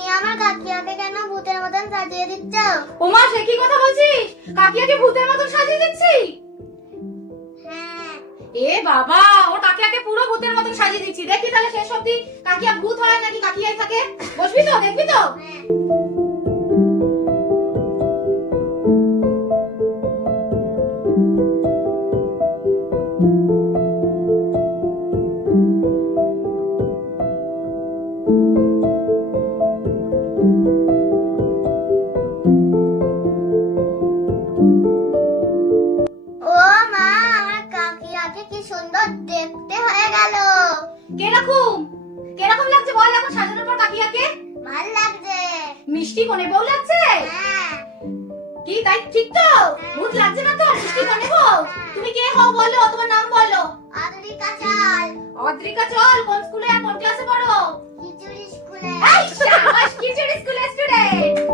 তুমি আমার কাকিয়াকে কেন ভূতের মতন সাজিয়ে দিচ্ছ? ওমা, সে কি কথা বলছিস? কাকিয়াকে ভূতের মতন সাজিয়ে দিচ্ছি? হ্যাঁ। এ বাবা, ও কাকিয়াকে পুরো ভূতের মতন সাজিয়ে দিচ্ছি। দেখি তাহলে শেষ অবধি কাকিয়া ভূত হয় নাকি কাকিয়াই থাকে। বসবি তো, দেখবি তো? হ্যাঁ। ও মা, আমার কাকিয়াকে কি সুন্দর দেখতে হয়ে গেল। কেরকম কেরকম লাগছে বল এখন সাজানোর পর কাকিয়াকে? ভাল লাগছে। মিষ্টি কোণে বউ লাগছে? হ্যাঁ। কি তাই ঠিক তো? ভূত লাগছে না তো? মিষ্টি কোণে বউ? তুমি কে হও বলো, তোমার নাম বলো। আদ্রিকা চাল। অদ্রিকা চল, কোন স্কুলে আর কোন ক্লাসে পড়ো? খিচুড়ি স্কুলে। এই শাবাশ, খিচুড়ি স্কুলের স্টুডেন্ট।